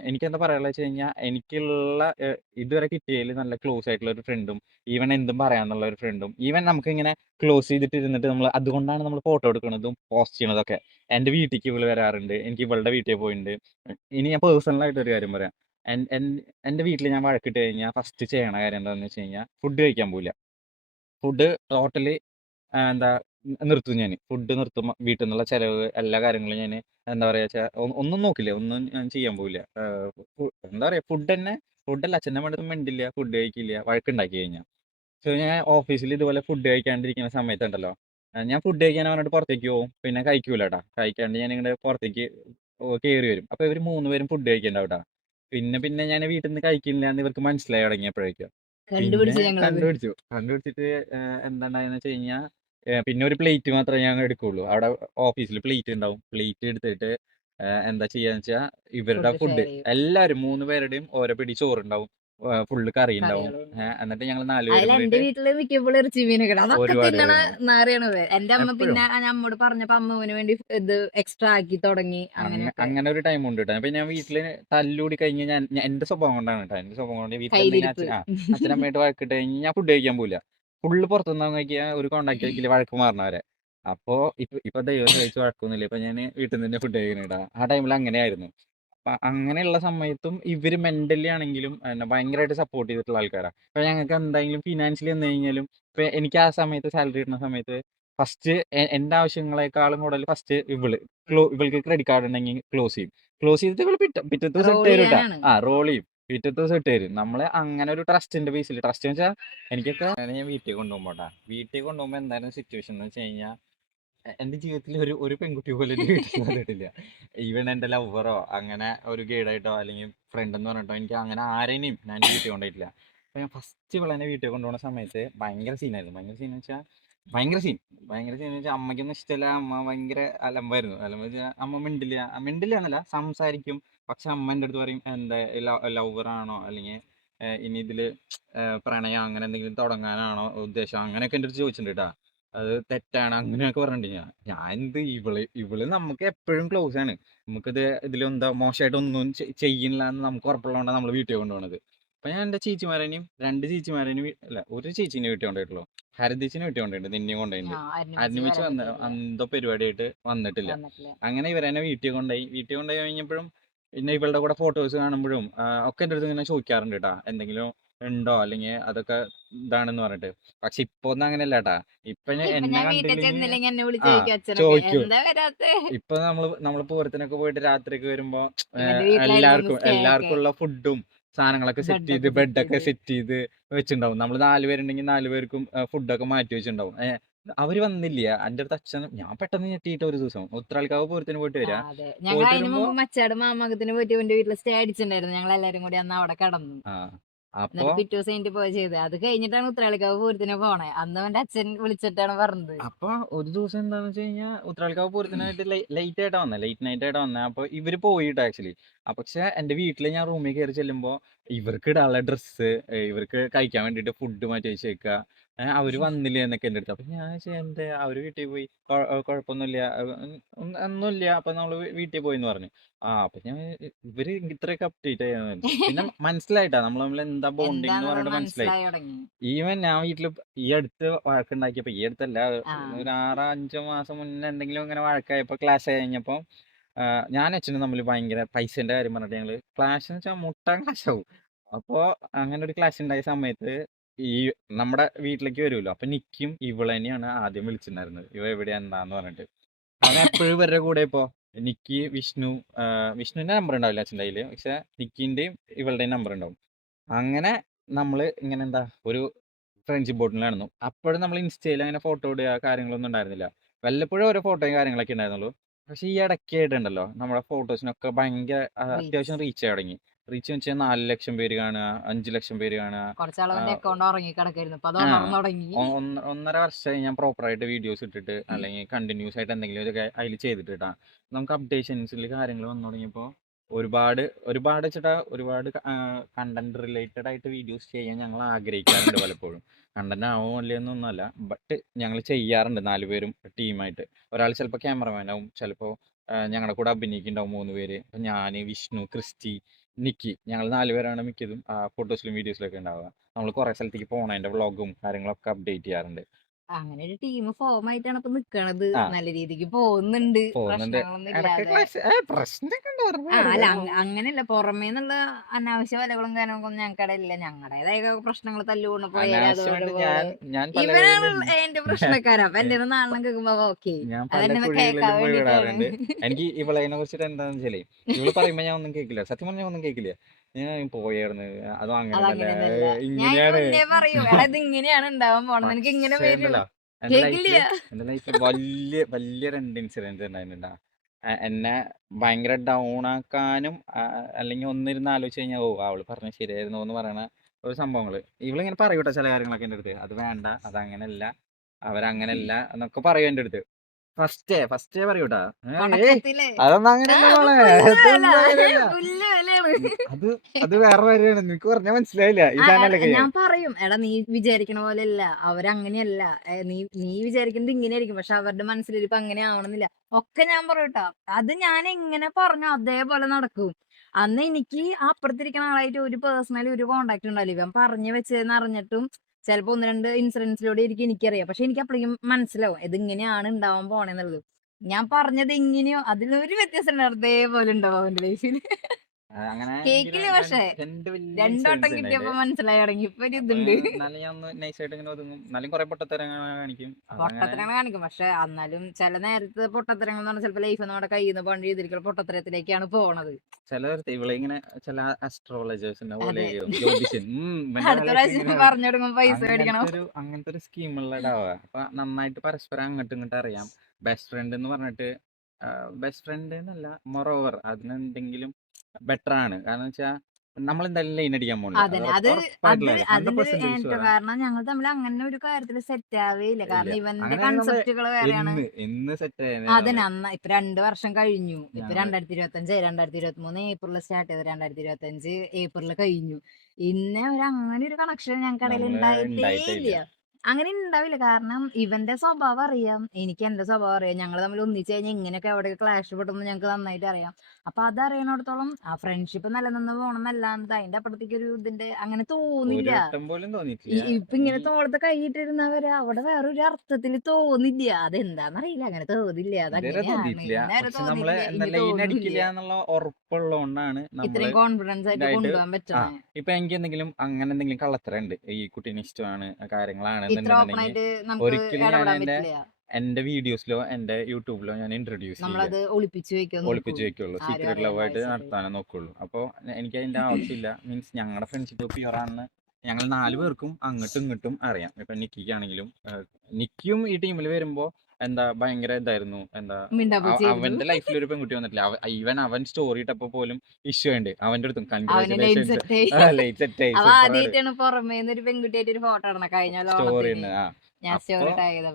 എനിക്ക് എന്താ പറയാനുള്ള വെച്ച് കഴിഞ്ഞാൽ എനിക്കുള്ള ഏഹ് ഇതുവരെ കിട്ടിയതിൽ നല്ല ക്ലോസ് ആയിട്ടുള്ള ഒരു ഫ്രണ്ടും ഈവൻ എന്തും പറയാന്നുള്ള ഒരു ഫ്രണ്ടും ഈവൻ നമുക്ക് ഇങ്ങനെ ക്ലോസ് ചെയ്തിട്ട് ഇരുന്നിട്ട് നമ്മൾ അതുകൊണ്ടാണ് നമ്മൾ ഫോട്ടോ എടുക്കുന്നതും പോസ്റ്റ് ചെയ്യണതൊക്കെ എന്റെ വീട്ടിലേക്ക് ഇവൾ വരാറുണ്ട് എനിക്ക് ഇവളുടെ വീട്ടിൽ പോയിട്ടുണ്ട് ഇനി ഞാൻ പേഴ്സണൽ ആയിട്ട് ഒരു കാര്യം പറയാം. എൻ- എൻ- എന്റെ വീട്ടിൽ ഞാൻ വഴക്കിട്ട് കഴിഞ്ഞാൽ ഫസ്റ്റ് ചെയ്യണ കാര്യം എന്താണെന്ന് വെച്ച് കഴിഞ്ഞാൽ ഫുഡ് കഴിക്കാൻ പോവില്ല ഫുഡ് ടോട്ടലി എന്താ നിർത്തും ഞാൻ ഫുഡ് നിർത്തും വീട്ടിൽ നിന്നുള്ള ചിലവ് എല്ലാ കാര്യങ്ങളും ഞാൻ എന്താ പറയുക ഒന്നും നോക്കില്ല. ഒന്നും ഞാൻ ചെയ്യാൻ പോവില്ല. എന്താ പറയുക ഫുഡ് തന്നെ ഫുഡല്ല അച്ഛന്റെ വേണ്ടത് മിണ്ടില്ല ഫുഡ് കഴിക്കില്ല വഴക്കുണ്ടാക്കി കഴിഞ്ഞാൽ സോ ഞാൻ ഓഫീസിൽ ഇതുപോലെ ഫുഡ് കഴിക്കാണ്ടിരിക്കുന്ന സമയത്തുണ്ടല്ലോ. ഞാൻ ഫുഡ് കഴിക്കാൻ പറഞ്ഞിട്ട് പുറത്തേക്ക് പോകും പിന്നെ കഴിക്കൂലട്ടാ. കഴിക്കാണ്ട് ഞാൻ ഇങ്ങനെ പുറത്തേക്ക് കയറി വരും. അപ്പോൾ ഇവർ മൂന്ന് പേരും ഫുഡ് കഴിക്കണ്ടാവട്ടാ. പിന്നെ പിന്നെ ഞാൻ വീട്ടിൽ നിന്ന് കഴിക്കില്ല എന്ന് ഇവർക്ക് മനസ്സിലായി തുടങ്ങിയപ്പോഴേക്കും. കണ്ടുപിടിച്ച് കണ്ടുപിടിച്ചു. കണ്ടുപിടിച്ചിട്ട് എന്താണ്ടായെന്ന് വെച്ച് കഴിഞ്ഞാൽ പിന്നെ ഒരു പ്ലേറ്റ് മാത്രമേ ഞാൻ എടുക്കുള്ളൂ. അവിടെ ഓഫീസിൽ പ്ലേറ്റ് ഉണ്ടാവും. പ്ലേറ്റ് എടുത്തിട്ട് എന്താ ചെയ്യാന്ന് വെച്ചാൽ ഇവരുടെ ഫുഡ് എല്ലാവരും എല്ലാരും മൂന്ന് പേരുടെയും ഓരോ പിടി ചോറുണ്ടാവും. ഫുള്ള് കറി ഉണ്ടാവും. എന്നിട്ട് ഞങ്ങൾ നാല് അതിൽ പേരും എന്റെ കൂടിയിട്ട് വീട്ടിൽ മിക്കപ്പോഴും ഇറച്ചി മീനൊക്കെ ഉണ്ട്. അതൊക്കെ ഒരുപാട് തിന്നണ കാര്യങ്ങൾ നാറിയാണ് ഇവൻ. എന്റെ അമ്മ പിന്നെ ആ നമ്മോട് പറഞ്ഞപ്പോ അമ്മുവിന് വേണ്ടി ഇത് എക്സ്ട്രാ ആക്കി തുടങ്ങി അങ്ങനെ അങ്ങനെ ഒരു ടൈം ഉണ്ട് കേട്ടോ അപ്പൊ ഞാൻ വീട്ടിൽ തല്ലൂടി കഴിഞ്ഞ് ഞാൻ എന്റെ സ്വഭാവം കൊണ്ടാണ് കേട്ടോ എന്റെ സ്വഭാവം കൊണ്ട് വീട്ടിൽ അച്ഛനമ്മയായിട്ട് വഴക്കിട്ട് കഴിഞ്ഞ് ഞാൻ ഫുഡ് കഴിക്കാൻ പോവില്ല ഫുള്ള് പുറത്തുനിന്നാ നോക്കിയാൽ ഒരു കോണ്ടാക്ട് ആക്കിയില്ല വഴക്ക് മാറണവരെ. അപ്പോ ഇപ്പൊ ഇപ്പൊ ദൈവം കഴിച്ച് വഴക്കൊന്നുമില്ല. ഇപ്പൊ ഞാൻ വീട്ടിൽ നിന്ന് തന്നെ ഫുഡ് കഴിക്കണിടാ. ആ ടൈമിൽ അങ്ങനെയായിരുന്നു. അപ്പൊ അങ്ങനെയുള്ള സമയത്തും ഇവർ മെന്റലി ആണെങ്കിലും എന്നെ ഭയങ്കരമായിട്ട് സപ്പോർട്ട് ചെയ്തിട്ടുള്ള ആൾക്കാരാണ് അപ്പൊ ഞങ്ങൾക്ക് എന്തായാലും ഫിനാൻഷ്യലി എന്ന് കഴിഞ്ഞാലും ഇപ്പൊ എനിക്ക് ആ സമയത്ത് സാലറി കിട്ടുന്ന സമയത്ത് ഫസ്റ്റ് എന്റെ ആവശ്യങ്ങളെക്കാളും കൂടുതൽ ഫസ്റ്റ് ഇവൾ ക്ലോ ഇവൾക്ക് ക്രെഡിറ്റ് കാർഡ് ഉണ്ടെങ്കിൽ ക്ലോസ് ചെയ്യും. ക്ലോസ് ചെയ്തിട്ട് ഇവൾ പിറ്റ പിറ്റത്തെ ദിവസം തരും ആ റോൾ ചെയ്യും. പിറ്റത്തെ ദിവസം ഇട്ട് തരും. നമ്മൾ അങ്ങനെ ഒരു ട്രസ്റ്റിന്റെ ബേസിൽ ട്രസ്റ്റ് വെച്ചാൽ എനിക്കൊക്കെ ഞാൻ വീട്ടിൽ കൊണ്ടുപോകുമ്പോട്ടാ വീട്ടിൽ കൊണ്ടുപോകുമ്പോൾ എന്തായാലും സിറ്റുവേഷൻ എന്ന് വെച്ച് കഴിഞ്ഞാൽ എ- എന്റെ ജീവിതത്തിൽ ഒരു ഒരു പെൺകുട്ടി പോലെ എന്റെ വീട്ടിൽ ഈവൻ എന്റെ ലവറോ അങ്ങനെ ഒരു ഗൈഡായിട്ടോ അല്ലെങ്കിൽ ഫ്രണ്ട് എന്ന് പറഞ്ഞിട്ടോ എനിക്ക് അങ്ങനെ ആരെയും ഞാൻ എന്റെ വീട്ടിൽ കൊണ്ടുപോയിട്ടില്ല. അപ്പൊ ഞാൻ ഫസ്റ്റ് ഇവളെന്നെ വീട്ടിൽ കൊണ്ടുപോകുന്ന സമയത്ത് ഭയങ്കര സീനായിരുന്നു ഭയങ്കര സീൻ എന്ന് വെച്ചാൽ ഭയങ്കര സീൻ ഭയങ്കര സീൻ വെച്ചാൽ അമ്മയ്ക്കൊന്നും ഇഷ്ടമല്ല അമ്മ ഭയങ്കര അലമ്പായിരുന്നു. അലമ്പ് വെച്ചാൽ അമ്മ മിണ്ടില്ല. മിണ്ടില്ല എന്നല്ല സംസാരിക്കും. പക്ഷെ അമ്മ എന്റെ അടുത്ത് പറയും എന്താ ലവർ ആണോ അല്ലെങ്കിൽ ഇനി ഇതിൽ പ്രണയം അങ്ങനെ എന്തെങ്കിലും തുടങ്ങാനാണോ ഉദ്ദേശം? അങ്ങനെയൊക്കെ എന്റെ അടുത്ത് ചോദിച്ചിട്ടുണ്ട് കേട്ടാ അത് തെറ്റാണ് അങ്ങനെയൊക്കെ പറഞ്ഞിട്ടുണ്ട്. ഞാൻ ഞാൻ എന്ത് ഇവൾ ഇവൾ നമുക്ക് എപ്പോഴും ക്ലോസ് ആണ്. നമുക്കിത് ഇതിലെന്താ മോശമായിട്ടൊന്നും ചെയ്യില്ല എന്ന് നമുക്ക് ഉറപ്പുള്ളതുകൊണ്ടാണ് നമ്മൾ വീട്ടിൽ കൊണ്ടുപോകണത് അപ്പൊ ഞാൻ എന്റെ ചേച്ചിമാരനെയും രണ്ട് ചേച്ചിമാരനെയും അല്ല ഒരു ചേച്ചീനെ വീട്ടിൽ കൊണ്ടുപോയിട്ടുള്ളൂ. ഹരദീച്ചിനെ വീട്ടിൽ കൊണ്ടുപോയിട്ടുണ്ട് നിന്നെയും കൊണ്ടുപോയിട്ടുണ്ട്. അരുണിമച്ചി വന്ന. എന്തോ പരിപാടിയായിട്ട് വന്നിട്ടില്ല. അങ്ങനെ ഇവരെന്നെ വീട്ടിൽ കൊണ്ടുപോയി. വീട്ടിൽ കൊണ്ടുപോയി കഴിഞ്ഞപ്പോഴും പിന്നെ ഇവളുടെ കൂടെ ഫോട്ടോസ് കാണുമ്പോഴും ഒക്കെ എന്റെ അടുത്ത് ഇങ്ങനെ ചോദിക്കാറുണ്ട് കേട്ടാ എന്തെങ്കിലും ഉണ്ടോ? അല്ലെങ്കിൽ അതൊക്കെ ഇതാണെന്ന് പറഞ്ഞിട്ട്. പക്ഷെ ഇപ്പൊ ഒന്നും അങ്ങനെയല്ല കേട്ടാ ഇപ്പൊ എന്നെ കണ്ടില്ലെങ്കിൽ ചോദിക്കും ഇപ്പൊ നമ്മൾ നമ്മൾ പൂരത്തിനൊക്കെ പോയിട്ട് രാത്രിക്ക് വരുമ്പോ എല്ലാവർക്കും. എല്ലാവർക്കും ഉള്ള ഫുഡും സാധനങ്ങളൊക്കെ സെറ്റ് ചെയ്ത് ബെഡൊക്കെ സെറ്റ് ചെയ്ത്. വെച്ചിട്ടുണ്ടാവും നമ്മൾ നാല് പേരുണ്ടെങ്കിൽ നാല് പേർക്കും ഫുഡൊക്കെ മാറ്റി വെച്ചിട്ടുണ്ടാവും അവർ വന്നില്ല? എന്റെ അടുത്ത് അച്ഛൻ ഞാൻ പെട്ടെന്ന് ഞെട്ടിയിട്ട് ഒരു ദിവസം. ഉത്രാൽക്കാവ് പൂരത്തിന് പോയിട്ട് വരാ. അതെ. ഞങ്ങൾ അതിന് മുമ്പ് മച്ചാട് മാമകത്തിന് പോയിട്ട് എന്റെ വീട്ടിൽ സ്റ്റേ അടിച്ചിട്ടുണ്ടായിരുന്നു. ഞങ്ങൾ എല്ലാരും കൂടി അന്ന് അവിടെ കടന്നു. അപ്പൊ പിറ്റേ ദിവസം കഴിഞ്ഞിട്ട് പോയി ചെയ്ത്. അത് കഴിഞ്ഞിട്ടാണ് ഉത്രാളിക്കാവ് പൂരത്തിന് പോണേ. അന്ന് അവന്റെ അച്ഛൻ വിളിച്ചിട്ടാണ് പറഞ്ഞത്. അപ്പൊ ഒരു ദിവസം എന്താന്ന് വെച്ച് കഴിഞ്ഞാൽ ഉത്രാളിക്കാവ് പൂരത്തിനായിട്ട് ലൈറ്റ് ആയിട്ടാ വന്നേ. ലൈറ്റ് നൈറ്റ് ആയിട്ട് വന്നേ. അപ്പൊ ഇവർ പോയിട്ട് ആക്ച്വലി അപ്പൊ പക്ഷെ എന്റെ വീട്ടിൽ ഞാൻ റൂമിൽ കയറി ചെല്ലുമ്പോ ഇവർക്ക് ഇടാനുള്ള ഡ്രസ്സ് ഇവർക്ക് കഴിക്കാൻ വേണ്ടിട്ട് ഫുഡ് മാറ്റി വെച്ചേക്ക. ഏഹ് അവർ വന്നില്ല എന്നൊക്കെ എന്റെ അടുത്ത്. അപ്പൊ ഞാൻ എന്റെ അവർ വീട്ടിൽ പോയി? കുഴപ്പമൊന്നുമില്ല ഒന്നുമില്ല. അപ്പൊ നമ്മൾ വീട്ടിൽ പോയി എന്ന് പറഞ്ഞു. ആ അപ്പൊ ഞാൻ ഇവർ ഇത്രയൊക്കെ അപ്ഡേറ്റ് ആയിരുന്നു പിന്നെ മനസ്സിലായിട്ടാ നമ്മൾ നമ്മൾ എന്താ ബോണ്ടിങ് എന്ന് പറഞ്ഞിട്ട് മനസ്സിലായി. ഈവൻ ഞാൻ വീട്ടിൽ ഈ അടുത്ത് വഴക്കുണ്ടാക്കിയപ്പോ ഈ അടുത്തല്ല ഒരു ആറ് അഞ്ചോ മാസം മുന്നേ എന്തെങ്കിലും ഇങ്ങനെ വഴക്കായപ്പോ ക്ലാസ് കഴിഞ്ഞപ്പോ ഞാൻ അച്ഛനും തമ്മിൽ ഭയങ്കര പൈസന്റെ കാര്യം പറഞ്ഞിട്ട് ഞങ്ങൾ ക്ലാഷ് എന്ന് വെച്ചാൽ മുട്ടാൻ ക്ലാഷ് ആവും. അപ്പോ അങ്ങനെ ഒരു ക്ലാഷ് ഉണ്ടായ സമയത്ത് ഈ നമ്മുടെ വീട്ടിലേക്ക് വരുമല്ലോ അപ്പൊ നിക്കും. ഇവളെന്നെയാണ് ആദ്യം വിളിച്ചിട്ടുണ്ടായിരുന്നത്. ഇവ എവിടെയാ എന്താന്ന് പറഞ്ഞിട്ട്. അവൻ എപ്പോഴും ഇവരുടെ കൂടെ ഇപ്പോ. നിക്കി വിഷ്ണു വിഷ്ണുവിന്റെ നമ്പർ ഉണ്ടാവില്ല അച്ഛന്റെ കയ്യിൽ? പക്ഷെ നിക്കിന്റെയും ഇവളുടെയും നമ്പർ ഉണ്ടാവും. അങ്ങനെ നമ്മൾ ഇങ്ങനെ എന്താ ഒരു ഫ്രണ്ട്ഷിപ്പ് ബോട്ടിലായിരുന്നു അപ്പോഴും നമ്മൾ ഇൻസ്റ്റയിൽ അങ്ങനെ ഫോട്ടോ ഇടുക കാര്യങ്ങളൊന്നും ഉണ്ടായിരുന്നില്ല. വല്ലപ്പോഴും ഓരോ ഫോട്ടോയും കാര്യങ്ങളൊക്കെ ഉണ്ടായിരുന്നുള്ളൂ. പക്ഷെ ഈ ഇടയ്ക്കായിട്ടുണ്ടല്ലോ നമ്മുടെ ഫോട്ടോസിനൊക്കെ ഭയങ്കര അത്യാവശ്യം റീച്ച് ആയി തുടങ്ങി. റീച്ച് വെച്ചാൽ നാല് ലക്ഷം പേര് കാണുക അഞ്ച് ലക്ഷം പേര് കാണുക. ഒന്നര വർഷമായി ഞാൻ പ്രോപ്പറായിട്ട് വീഡിയോസ് ഇട്ടിട്ട് അല്ലെങ്കിൽ കണ്ടിന്യൂസ് ആയിട്ട് എന്തെങ്കിലും ഒക്കെ അതിൽ ചെയ്തിട്ട് ഇട്ടാ നമുക്ക് അപ്ഡേഷൻസിൽ കാര്യങ്ങൾ വന്നു തുടങ്ങിയപ്പോൾ ഒരുപാട് ഒരുപാട് വെച്ചിട്ടാ ഒരുപാട് കണ്ടന്റ് റിലേറ്റഡ് ആയിട്ട് വീഡിയോസ് ചെയ്യാൻ ഞങ്ങൾ ആഗ്രഹിക്കാറുണ്ട് പലപ്പോഴും. കണ്ടന്റ് ആവോ ഇല്ലയെന്നൊന്നുമല്ല ബട്ട് ഞങ്ങൾ ചെയ്യാറുണ്ട് നാലുപേരും ടീമായിട്ട് ഒരാൾ ചിലപ്പോൾ ക്യാമറമാൻ ആവും ചിലപ്പോൾ ഞങ്ങളുടെ കൂടെ അഭിനയിക്കുന്നുണ്ടാവും മൂന്ന് പേര്. ഞാൻ വിഷ്ണു ക്രിസ്റ്റി നിക്കി. ഞങ്ങൾ നാലുപേരാണ് മിക്കതും ഫോട്ടോസിലും വീഡിയോസിലൊക്കെ ഉണ്ടാവുക. നമ്മൾ കുറെ സ്ഥലത്തേക്ക് പോണതിന്റെ വ്ളോഗും കാര്യങ്ങളൊക്കെ അപ്ഡേറ്റ് ചെയ്യാറുണ്ട്. അങ്ങനെ ഒരു ടീം ഫോം ആയിട്ടാണ് ഇപ്പൊ നിക്കണത്. ആ. നല്ല രീതിക്ക് പോകുന്നുണ്ട്. പോകുന്നുണ്ട്. പ്രശ്നങ്ങളൊന്നും ഇടയ്ക്ക് ഇല്ലാതെ. ക്ലാസ് ഏ പ്രശ്നമൊക്കെ ഉണ്ട് ആ അല്ല അങ്ങനെയല്ല. പുറമേ നിന്നുള്ള അനാവശ്യ വിലകളും കാര്യങ്ങളൊന്നും ഞങ്ങടെ ഇല്ല ഞങ്ങളുടേതായ പ്രശ്നങ്ങൾ തല്ലുകൊണ്ട് പോയാലും അനാവശ്യമായിട്ട് ഞാൻ ഞാൻ പല ഇവനാണ് വഴിയിലും- എന്റെ പ്രശ്നക്കാരൻ. അപ്പൊ എന്റെ നാളെ കേൾക്കുമ്പോ ഓക്കെ. ഞാൻ പല അതെന്നെ കുഴികളിലും കേൾക്കാൻ പോയി വിടാറുണ്ട്. എനിക്ക് ഇവളതിനെ കുറിച്ചിട്ട് എന്താണെന്ന് വെച്ചാലേ ഇവൾ പറയുമ്പോ ഞാൻ ഒന്നും കേൾക്കില്ല. സത്യം പറഞ്ഞാൽ ഒന്നും കേൾക്കില്ല. ഞാൻ പോയായിരുന്നു. അതും അങ്ങനെ ഇങ്ങനെയാണ്. ഇങ്ങനെയാണ് ഉണ്ടാവാൻ പോണത്. എനിക്ക് ഇങ്ങനെ എന്റെ ലൈഫിൽ വലിയ വലിയ രണ്ട് ഇൻസിഡൻസ് ഉണ്ടായിട്ടുണ്ട്. എന്നെ ഭയങ്കര ഡൗൺ ആക്കാനും അല്ലെങ്കിൽ ഒന്നിരുന്ന് ആലോചിച്ച് കഴിഞ്ഞാൽ ഓ അവൾ പറഞ്ഞ ശരിയായിരുന്നു എന്ന് പറയണ ഒരു സംഭവങ്ങൾ. ഇവളിങ്ങനെ പറയൂട്ടോ ചില കാര്യങ്ങളൊക്കെ എന്റെ അടുത്ത്. അത് വേണ്ട അത് അങ്ങനല്ല അവരങ്ങനല്ല എന്നൊക്കെ പറയും എന്റെ അടുത്ത്. ഫസ്റ്റേ ഫസ്റ്റേ പറയൂട്ടാ. അതൊന്നും അങ്ങനെ അത് അത് വേറെ വരെയാണ്. നിനക്ക് പറഞ്ഞാൽ മനസ്സിലായില്ല. എടാ, ഞാൻ പറയും എടാ നീ വിചാരിക്കണ പോലെ അല്ല അവരങ്ങനെയല്ല നീ നീ വിചാരിക്കുന്നത് ഇങ്ങനെയായിരിക്കും. പക്ഷെ അവരുടെ മനസ്സിലിരിപ്പ് അങ്ങനെ ആവണമെന്നില്ല. ഒക്കെ ഞാൻ പറയൂട്ടാ. അത് ഞാൻ എങ്ങനെ പറഞ്ഞു അതേപോലെ നടക്കും. അന്ന് എനിക്ക് അപ്പുറത്തിരിക്കുന്ന ആളായിട്ട് ഒരു പേഴ്സണലി ഒരു കോണ്ടാക്ട് ഉണ്ടാവില്ല ഇവൻ പറഞ്ഞു വെച്ചതെന്ന് അറിഞ്ഞിട്ടും ചിലപ്പോ ഒന്ന് രണ്ട് ഇൻസിഡൻസിലൂടെ എനിക്ക് എനിക്കറിയാം. പക്ഷെ എനിക്ക് അപ്പോഴേക്കും മനസ്സിലാവും. ഇത് ഇങ്ങനെയാണ് ഉണ്ടാവാൻ പോണെന്നുള്ളത്. ഞാൻ പറഞ്ഞത് ഇങ്ങനെയോ? അതിലൊരു വ്യത്യാസം ഉണ്ട് അതേപോലെ ഉണ്ടാവും അവന്റെ ലൈഫിൽ കേക്കിൽ പക്ഷേ? രണ്ടോട്ടം കിട്ടിയപ്പോ മനസ്സിലായി തുടങ്ങി. ഇപ്പൊ ഒരു അപ്പൊ ഇതുണ്ട്. എന്നാലും ഞാൻ ഒന്ന് നൈസായിട്ട് ഇങ്ങനെ ഒതുങ്ങും. എന്നാലും കുറെ പൊട്ടത്തരങ്ങൾ കാണിക്കും. പൊട്ടത്തരങ്ങൾ കാണിക്കും. പക്ഷെ എന്നാലും ചില നേരത്ത് പൊട്ടത്തരങ്ങൾ എന്ന് പറഞ്ഞാൽ ചിലപ്പോ ലൈഫ് നമ്മുടെ കയ്യിൽ നിന്ന് പണ്ട് ചെയ്തിരിക്കുന്ന പൊട്ടത്തരത്തിലേക്കാണ് പോണത്. ഇവളെ ഇങ്ങനെ ചില അസ്ട്രോളജേഴ്സിന്റെ പോലെ പറഞ്ഞു തുടങ്ങും പൈസ മേടിക്കണം. അങ്ങനത്തെ ഒരു അങ്ങനത്തെ ഒരു സ്കീമുള്ള ഇടാവുക അപ്പൊ നന്നായിട്ട് പരസ്പരം അങ്ങോട്ടും ഇങ്ങോട്ടും അറിയാം. ബെസ്റ്റ് ഫ്രണ്ട് എന്ന് പറഞ്ഞിട്ട് ബെസ്റ്റ് ഫ്രണ്ട് എന്നല്ല മൊറോവർ അതിനെന്തെങ്കിലും ബെറ്റർ ആണ് കാരണം വെച്ചാൽ നമ്മൾ എന്തായാലും ലൈൻ അടിക്കാൻ ഏറ്റവും കാരണം ഞങ്ങൾ തമ്മിൽ അങ്ങനെ ഒരു കാര്യത്തിൽ സെറ്റ് ആവേയില്ല. കാരണം ഇവന്റെ കൺസെപ്റ്റുകൾ വേറെയാണ്. ഇപ്പൊ രണ്ടു വർഷം കഴിഞ്ഞു. ഇപ്പൊ രണ്ടായിരത്തി ഇരുപത്തി അഞ്ച് രണ്ടായിരത്തി ഇരുപത്തി മൂന്ന് ഏപ്രിൽ സ്റ്റാർട്ട് ചെയ്ത് രണ്ടായിരത്തി ഇരുപത്തി അഞ്ച് ഏപ്രിൽ കഴിഞ്ഞു. ഇന്നെ ഒരു അങ്ങനെ ഒരു കണക്ഷൻ ഞങ്ങൾക്കിടയിൽ ഉണ്ടായിട്ടേ ഇല്ല. അങ്ങനെ ഉണ്ടാവില്ല. കാരണം ഇവന്റെ സ്വഭാവം അറിയാം. എനിക്ക് എന്റെ സ്വഭാവം അറിയാം. ഞങ്ങൾ തമ്മിൽ ഒന്നിച്ചു കഴിഞ്ഞാൽ ഇങ്ങനെയൊക്കെ എവിടെ ക്ലാഷ് പെട്ടെന്ന് ഞങ്ങൾക്ക് നന്നായിട്ട് അറിയാം. അപ്പൊ അതറിയണോടത്തോളം ആ ഫ്രണ്ട്ഷിപ്പ് നിലനിന്ന് പോകണം എന്നല്ലാണ്ട് അതിന്റെ അപ്പുറത്തേക്ക് ഒരു ഇതിന്റെ അങ്ങനെ തോന്നില്ല. ഇപ്പൊ ഇങ്ങനെ തോളത്ത് കൈയിട്ടിരുന്നവര് അവിടെ വേറൊരു അർത്ഥത്തിൽ തോന്നില്ല. അതെന്താന്നറിയില്ല അങ്ങനെ തോന്നില്ല. ഉറപ്പുള്ളതുകൊണ്ടാണ് ഇത്രയും കോൺഫിഡൻസ് ആയിട്ട് കൊണ്ടുപോകാൻ പറ്റുന്നത് പറ്റണേ ഇപ്പൊ എനിക്ക് എന്തെങ്കിലും അങ്ങനെ എന്തെങ്കിലും കള്ളത്തരം ഉണ്ട്. ഈ കുട്ടീനെ ഇഷ്ടമാണ് നമുക്ക് ഒരിക്കലും ഞാൻ എന്റെ എന്റെ വീഡിയോസിലോ എന്റെ യൂട്യൂബിലോ ഞാൻ ഇൻട്രൊഡ്യൂസ് നമ്മളത് ഒളിപ്പിച്ചു ഒളിപ്പിച്ച് നോക്കൂ വെക്കുള്ളൂ സീക്രട്ട് ലവ് ആയിട്ട് നടത്താനേ നോക്കുള്ളൂ. അപ്പോൾ എനിക്ക് അതിന്റെ ആവശ്യമില്ല. മീൻസ് ഞങ്ങളുടെ ഫ്രണ്ട്ഷിപ്പ് പ്യുവർ ആണെന്ന് ഞങ്ങൾ നാല് പേർക്കും അങ്ങോട്ടും ഇങ്ങോട്ടും അറിയാം. ഇപ്പൊ നിക്കിക്കാണെങ്കിലും നിക്കിയും ഈ ടീമിൽ വരുമ്പോ എന്താ ഭയങ്കര ഇതായിരുന്നു. എന്താ അവന്റെ ലൈഫിൽ ഒരു പെൺകുട്ടി വന്നിട്ടില്ല. ഈവൻ അവൻ സ്റ്റോറി ഇട്ടപ്പോ പോലും ഇഷ്യൂ ഉണ്ട് അവന്റെ അടുത്തും കൺഗ്രാചുലേഷൻസ് സ്റ്റോറി ഉണ്ട്. ആ. ഞാൻ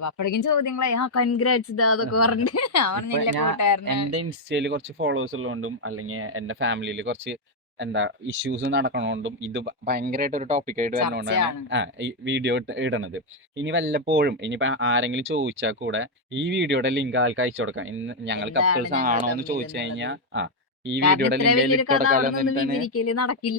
അപ്പോഴേക്കും ചോദ്യങ്ങളായി. ആ കൺഗ്രാറ്റ്സ് അതൊക്കെ പറഞ്ഞിട്ട് കൂട്ടുകാരന് എന്റെ ഇൻസ്റ്റയിൽ കുറച്ച് ഫോളോവേഴ്സ് ഉള്ളതുകൊണ്ടും അല്ലെങ്കിൽ എന്റെ ഫാമിലിയിൽ കുറച്ച് എന്താ ഇഷ്യൂസ് നടക്കണോണ്ടും ഇത് ഭയങ്കരമായിട്ട് ഒരു ടോപ്പിക് ആയിട്ട് വരുന്നോണ്ടാണ് ആ ഈ വീഡിയോ ഇടണത്. ഇനി വല്ലപ്പോഴും ഇനിയിപ്പോ ആരെങ്കിലും ചോദിച്ചാൽ കൂടെ ഈ വീഡിയോയുടെ ലിങ്ക് ആൾക്ക് അയച്ചു കൊടുക്കാം. ഇന്ന് ഞങ്ങൾ കപ്പിൾസ് ആണോ എന്ന് ചോദിച്ചു കഴിഞ്ഞാൽ ആ ഈ വീഡിയോയുടെ ലിങ്കിൽ ലിങ്ക് വിവരിക്കൽ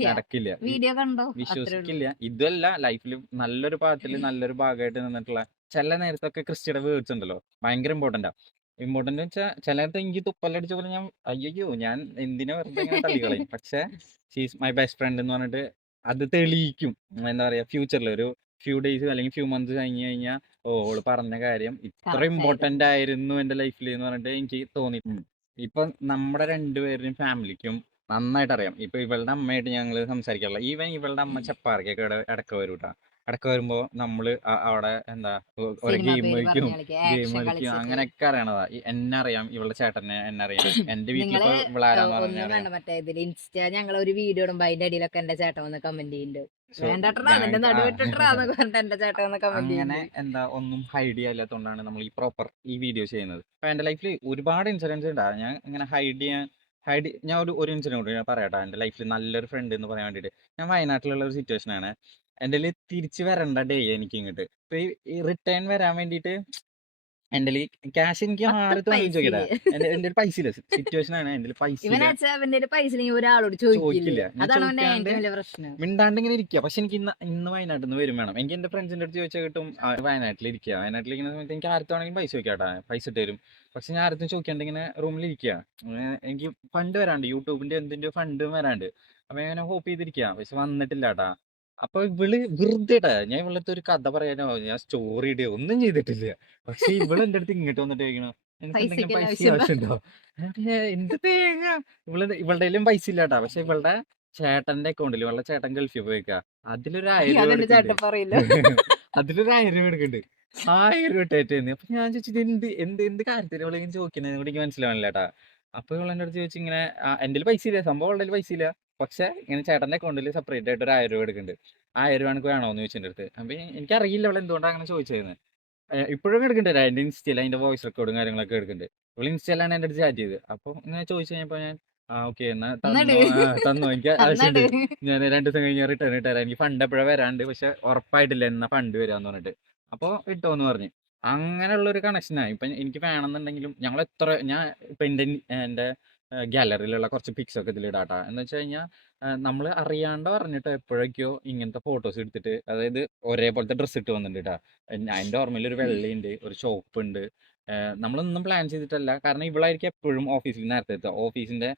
നടക്കില്ല. വീഡിയോ കണ്ടോ? വിശ്വസിക്കില്ല. ഇതല്ല ലൈഫിൽ നല്ലൊരു ഭാഗത്തിൽ നല്ലൊരു ഭാഗമായിട്ട് നിന്നിട്ടുള്ള ചില നേരത്തൊക്കെ ക്രിസ്റ്റിയുടെ വേർഡ്സ് ഉണ്ടല്ലോ. ഭയങ്കര ഇമ്പോർട്ടന്റ് ഇമ്പോർട്ടന്റ് വെച്ചാൽ ചില നേരത്തെ എനിക്ക് തുപ്പലടിച്ച പോലെ ഞാൻ അയ്യോ ഞാൻ എന്തിനാ വെറുതെ ഇങ്ങനെ പക്ഷെ ഷീസ് മൈ ബെസ്റ്റ് ഫ്രണ്ട് എന്ന് പറഞ്ഞിട്ട് അത് തെളിയിക്കും. എന്താ പറയാ ഫ്യൂച്ചറിൽ ഒരു ഫ്യൂ ഡേയ്സ് അല്ലെങ്കിൽ ഫ്യൂ മന്ത്സ് കഴിഞ്ഞ് കഴിഞ്ഞാൽ ഓ ഓൾ പറഞ്ഞ കാര്യം ഇത്ര ഇമ്പോർട്ടന്റ് ആയിരുന്നു ഇമ്പോർട്ടന്റ് ആയിരുന്നു എന്റെ ലൈഫിൽ എന്ന് പറഞ്ഞിട്ട് എനിക്ക് തോന്നി. ഉം. ഇപ്പൊ നമ്മുടെ രണ്ടുപേരുടെയും ഫാമിലിക്കും നന്നായിട്ട് അറിയാം ഇപ്പൊ ഇവളുടെ അമ്മയായിട്ട് ഞങ്ങൾ സംസാരിക്കാറില്ല ഈവൻ ഇവളുടെ അമ്മ ചപ്പാറക്കൊക്കെ ഇടയ്ക്ക് വരും കേട്ടോ ഇടയ്ക്ക് വരുമ്പോ നമ്മൾ അവിടെ എന്താ ഒരു ഗെയിം കളിക്കും ഗെയിം കളിക്കും അങ്ങനെയൊക്കെ അറിയണതാ. എന്നെ അറിയാം ഇവളുടെ ചേട്ടനെ എന്നെ അറിയാം എന്റെ ഇപ്പൊ ഇവളാരാന്ന് പറഞ്ഞാൽ അറിയാം വേണ്ട മറ്റേ ഇതിൽ ഇൻസ്റ്റാ ഞങ്ങൾ ഒരു വീഡിയോ ഇടുമ്പോ അതിന്റെ അടിയിലൊക്കെ എന്റെ ചേട്ടൻ വന്ന് കമന്റ് ചെയ്യുന്നുണ്ട് വേണ്ടട്ടാ അങ്ങനെ എന്താ ഒന്നും ഹൈഡ് ചെയ്യാത്തതുകൊണ്ടാണ് നമ്മൾ ഈ പ്രോപ്പർ ഈ വീഡിയോ ചെയ്യുന്നത്. അപ്പൊ എന്റെ ലൈഫിൽ ഒരുപാട് ഇൻസിഡൻസ് ഉണ്ടാ ഞാൻ ഇങ്ങനെ ഹൈഡ് ചെയ്യാൻ ഹൈഡ് ഞാൻ ഒരു ഒരു ഇൻസിഡന്റ് കൂടി ഞാൻ പറയാട്ടോ. എന്റെ ലൈഫിൽ നല്ലൊരു ഫ്രണ്ട് എന്ന് പറയാൻ വേണ്ടിയിട്ട്. ഞാൻ വയനാട്ടിലുള്ള ഒരു സിറ്റുവേഷൻ ആണ്. എന്റെ തിരിച്ചു വരണ്ട ഡേ എനിക്ക് ഇങ്ങോട്ട്. ഇപ്പൊ ഈ റിട്ടേൺ വരാൻ വേണ്ടിയിട്ട് എന്റെ ക്യാഷ് എനിക്ക് മാറി തോന്നി ചോദിക്കട്ടെ പൈസ ഇല്ല സിറ്റുവേഷൻ ആണ്. എന്റെ പൈസ ഒരാളോട് ചോദിക്കില്ല? മിണ്ടാണ്ട് ഇങ്ങനെ ഇരിക്കുക പക്ഷെ എനിക്ക് ഇന്ന് ഇന്ന് വയനാട്ടിൽ നിന്ന് വരും വേണം. എനിക്ക് എന്റെ ഫ്രണ്ട്സിന്റെ അടുത്ത് ചോദിച്ചാൽ കിട്ടും വയനാട്ടിൽ ഇരിക്കുക വയനാട്ടിൽ ഇരിക്കുന്ന സമയത്ത് എനിക്ക് ആരത്താണെങ്കിലും പൈസ ചോദിക്കാട്ടെ. പൈസ ഇട്ട് തരും. പക്ഷെ ഞാൻ ആരത്തും ചോദിക്കാണ്ട് ഇങ്ങനെ റൂമിൽ ഇരിക്കുക എനിക്ക് ഫണ്ട് വരാണ്ട്. യൂട്യൂബിന്റെ എന്തിന്റെ ഫണ്ടും വരാണ്ട്. അപ്പൊ ഞാൻ ഹോപ്പ് ചെയ്തിരിക്കുക പക്ഷെ വന്നിട്ടില്ല കേട്ടാ അപ്പൊ ഇവൾ വെറുതെ ഞാൻ ഇവളത്തെ ഒരു കഥ പറയാനോ ഞാൻ സ്റ്റോറി ഇടുകയോ ഒന്നും ചെയ്തിട്ടില്ല. പക്ഷെ ഇവൾ എന്റെ അടുത്ത് ഇങ്ങോട്ട് വന്നിട്ട് കഴിക്കണോ എനിക്ക് എന്തെങ്കിലും പൈസ ആവശ്യമുണ്ടോ? എന്ത് തേങ്ങ? ഇവൾ ഇവളുടെ കയ്യിലും പൈസ ഇല്ല കേട്ടാ പക്ഷെ ഇവളുടെ ചേട്ടന്റെ അക്കൗണ്ടിൽ ഇവളുടെ ചേട്ടൻ ഗൾഫിൽ പോയിക്കാ അതിലൊരു ആയിരം രൂപ അതെന്റെ ചേട്ടൻ പറയില്ല അതിലൊരു ആയിരം രൂപ എടുക്കുന്നുണ്ട് ആയിരം രൂപ ഇട്ടേറ്റേന്ന് അപ്പൊ ഞാൻ ചോദിച്ചത് എന്ത് എന്ത് എന്ത് കാര്യത്തിന് ഇവളെ ചോദിക്കുന്നത് എനിക്ക് മനസ്സിലാവണില്ലേട്ടാ. അപ്പൊ ഇവളെന്റെ അടുത്ത് ചോദിച്ചു ഇങ്ങനെ എന്റെ പൈസ ഇല്ല. സംഭവം ഉള്ളതിൽ പൈസ ഇല്ല. പക്ഷെ ഇങ്ങനെ ചേട്ടന്റെ അക്കൗണ്ടിൽ സെപ്പറേറ്റ് ആയിട്ട് ഒരു ആയിരം രൂപ എടുക്കുന്നുണ്ട്. ആയിരം രൂപ എനിക്ക് വേണോന്ന് എന്ന് ചോദിച്ചിട്ട് അടുത്ത്. അപ്പൊ എനിക്കറിയില്ല അവൾ എന്തുകൊണ്ടാണ് അങ്ങനെ ചോദിച്ചതെന്ന്. ഇപ്പോഴും എടുക്കുന്നുണ്ട്. എന്റെ ഇൻസ്റ്റയിൽ അതിന്റെ വോയിസ് റെക്കോർഡും കാര്യങ്ങളൊക്കെ എടുക്കുന്നുണ്ട്. ഇവൾ ഇൻസ്റ്റയിലാണ് എന്റെ അടുത്ത് ചാറ്റ് ചെയ്ത് അപ്പോൾ ഇങ്ങനെ ചോദിച്ചു കഴിഞ്ഞപ്പോ ഞാൻ ആ ഓക്കെ എന്നാ തന്നു എനിക്ക് ആവശ്യമുണ്ട് ഞാൻ രണ്ടു ദിവസം കഴിഞ്ഞ് റിട്ടേൺ ഇട്ടുതരാം എനിക്ക് ഫണ്ട് എപ്പോഴാ വരാണ്ട്. പക്ഷെ ഉറപ്പായിട്ടില്ല എന്നാ ഫണ്ട് വരാന്ന് പറഞ്ഞിട്ട്. അപ്പൊ ഇട്ടോന്ന് പറഞ്ഞു. അങ്ങനെയുള്ള ഒരു കണക്ഷനാണ് ഇപ്പൊ എനിക്ക് വേണമെന്നുണ്ടെങ്കിലും ഞങ്ങൾ എത്ര ഞാൻ ഇപ്പൊ എന്റെ എന്റെ ഗാലറിയിലുള്ള കുറച്ച് പിക്സ് ഒക്കെ ഇതിൽ ഇടാട്ടാ. എന്ന് വെച്ച് കഴിഞ്ഞാൽ നമ്മൾ അറിയാണ്ട് പറഞ്ഞിട്ട് എപ്പോഴൊക്കെയോ ഇങ്ങനത്തെ ഫോട്ടോസ് എടുത്തിട്ട് അതായത് ഒരേപോലത്തെ ഡ്രസ്സ് ഇട്ട് വന്നിട്ടുണ്ട്. കേട്ടോ അതിന്റെ ഓർമ്മയിൽ ഒരു വെള്ളയുണ്ട് ഒരു ഷോപ്പ് ഉണ്ട്. നമ്മളൊന്നും പ്ലാൻ ചെയ്തിട്ടല്ല. കാരണം ഇവളായിരിക്കും എപ്പോഴും ഓഫീസിൽ നേരത്തെ എത്തുക. ഓഫീസിന്റെ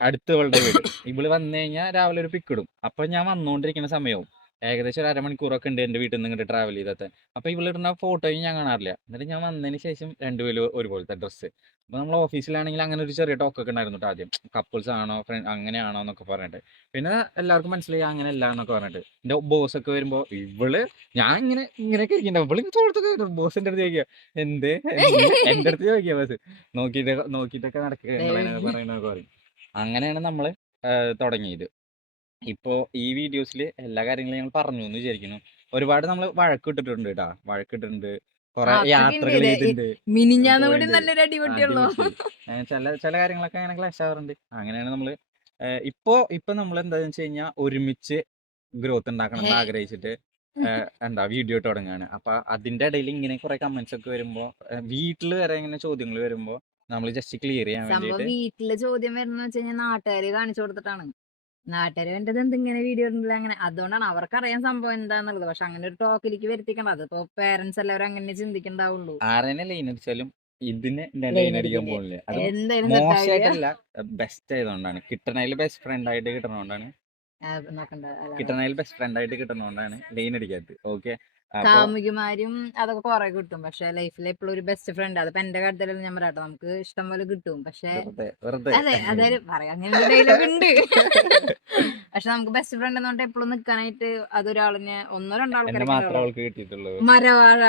അടുത്ത് ഇവളുടെ വീട്. ഇവൾ വന്നു കഴിഞ്ഞാൽ രാവിലെ ഒരു പിക്ക് ഇടും. അപ്പൊ ഞാൻ വന്നുകൊണ്ടിരിക്കുന്ന സമയവും ഏകദേശം ഒരു അരമണിക്കൂറൊക്കെ ഉണ്ട് എന്റെ വീട്ടിൽ നിന്ന് ഇങ്ങോട്ട് ട്രാവൽ ചെയ്തത്. അപ്പൊ ഇവളിടുന്ന ഫോട്ടോയും ഞാൻ കാണാറില്ല. എന്നിട്ട് ഞാൻ വന്നതിന് ശേഷം രണ്ടുപേരും ഒരുപോലത്തെ ഡ്രസ്സ് അപ്പോൾ നമ്മൾ ഓഫീസിലാണെങ്കിൽ അങ്ങനെ ഒരു ചെറിയ ടോക്കൊക്കെ ഉണ്ടായിരുന്നു ആദ്യം. കപ്പിൾസ് ആണോ ഫ്രണ്ട് അങ്ങനെയാണോ എന്നൊക്കെ പറഞ്ഞിട്ട്. പിന്നെ എല്ലാവർക്കും മനസ്സിലായി അങ്ങനെ അല്ല എന്നൊക്കെ പറഞ്ഞിട്ട്. എന്റെ ബോസ് ഒക്കെ വരുമ്പോ ഇവൾ ഞാൻ ഇങ്ങനെ ഇങ്ങനെയൊക്കെ ഇരിക്കണ്ട. ഇവൾ തോളത്തൊക്കെ ബോസിന്റെ അടുത്ത് ചോദിക്കുക. എന്ത്? എന്റെ അടുത്ത് ചോദിക്കുക ബസ് നോക്കിയിട്ട് നോക്കിയിട്ടൊക്കെ നടക്കുക അങ്ങനെയാണ് നമ്മൾ തുടങ്ങിയത്. ഇപ്പോ ഈ വീഡിയോസിൽ എല്ലാ കാര്യങ്ങളും ഞങ്ങൾ പറഞ്ഞു എന്ന് വിചാരിക്കുന്നു. ഒരുപാട് നമ്മൾ വഴക്കിട്ടിട്ടുണ്ട്. കേട്ടാ വഴക്കിട്ടിട്ടുണ്ട് കുറെ യാത്രകൾ. ചെയ്തിട്ടുണ്ട് മിനിഞ്ഞാന്ന് കൂടി നല്ലൊരു അടിപൊളിയുള്ളൂ ചില ചില കാര്യങ്ങളൊക്കെ അങ്ങനെ ക്ലാഷ് ആവാറുണ്ട്. അങ്ങനെയാണ് നമ്മൾ ഇപ്പോ ഇപ്പൊ നമ്മൾ എന്താന്ന് വെച്ച് കഴിഞ്ഞാൽ ഒരുമിച്ച് ഗ്രോത്ത് ഉണ്ടാക്കണം എന്ന് ആഗ്രഹിച്ചിട്ട് എന്താ വീഡിയോ ഇട്ട് തുടങ്ങുകയാണ് അപ്പൊ അതിന്റെ ഇടയിൽ ഇങ്ങനെ കുറെ കമന്റ്സ് ഒക്കെ വരുമ്പോ വീട്ടിൽ വരെ ഇങ്ങനെ ചോദ്യങ്ങൾ വരുമ്പോ നമ്മൾ ജസ്റ്റ് ക്ലിയർ ചെയ്യാൻ വേണ്ടി വേണ്ടിയിട്ട് വീട്ടിലെ ചോദ്യം വരുന്ന വെച്ച് കഴിഞ്ഞാൽ നാട്ടുകാര് കാണിച്ചു കൊടുത്തിട്ടാണ്. നാട്ടുകാര് വേണ്ടത് എന്തിങ്ങനെ വീഡിയോ ഇടുന്നില്ല അങ്ങനെ. അതുകൊണ്ടാണ് അവർക്ക് അറിയാൻ സംഭവം എന്താന്നുള്ളത്. പക്ഷെ അങ്ങനെ ഒരു ടോക്കിലേക്ക് വരുത്തിക്കണ്ട. അതിപ്പോ പേരൻസ് എല്ലാവരും അങ്ങനെ ചിന്തിക്കണ്ടാവുള്ളൂ. ആരെന്നെ ലൈൻ അടിച്ചാലും ഇതിന് ലൈൻ അടിക്കാൻ? പോകുന്നില്ല മോശമായിട്ടല്ല ബെസ്റ്റ് ആയതുകൊണ്ടാണ്. കിട്ടണതിൽ ബെസ്റ്റ് ഫ്രണ്ട് ആയിട്ട് കിട്ടണോണ്ടാണ്. കിട്ടണതിൽ ബെസ്റ്റ് ഫ്രണ്ട് ആയിട്ട് കിട്ടണോണ്ടാണ് ലൈൻ അടിക്കാത്തത്. ഓക്കെ അപ്പൊ കാമുകിമാരും അതൊക്കെ കുറെ കിട്ടും. പക്ഷെ ലൈഫിൽ എപ്പോഴും ഒരു ബെസ്റ്റ് ഫ്രണ്ട് അതിപ്പോ എന്റെ കാര്യത്തിലും ഞാൻ പറയാട്ടോ നമുക്ക് ഇഷ്ടം പോലെ കിട്ടും. പക്ഷെ വെറുതെ വെറുതെ. അതെ അതായത് പറയാം. അങ്ങനെ ഡയലോഗ് ഉണ്ട്. പക്ഷെ നമുക്ക് ബെസ്റ്റ് ഫ്രണ്ട് എന്ന് പറഞ്ഞാൽ എപ്പോഴും നിക്കാനായിട്ട് അതൊരാളിനെ ഒന്നോ രണ്ടോ എന്നെ മാത്രം ആൾക്കാരെ അവൾക്ക് കിട്ടിയിട്ടുള്ളൂ. മരവാഴ.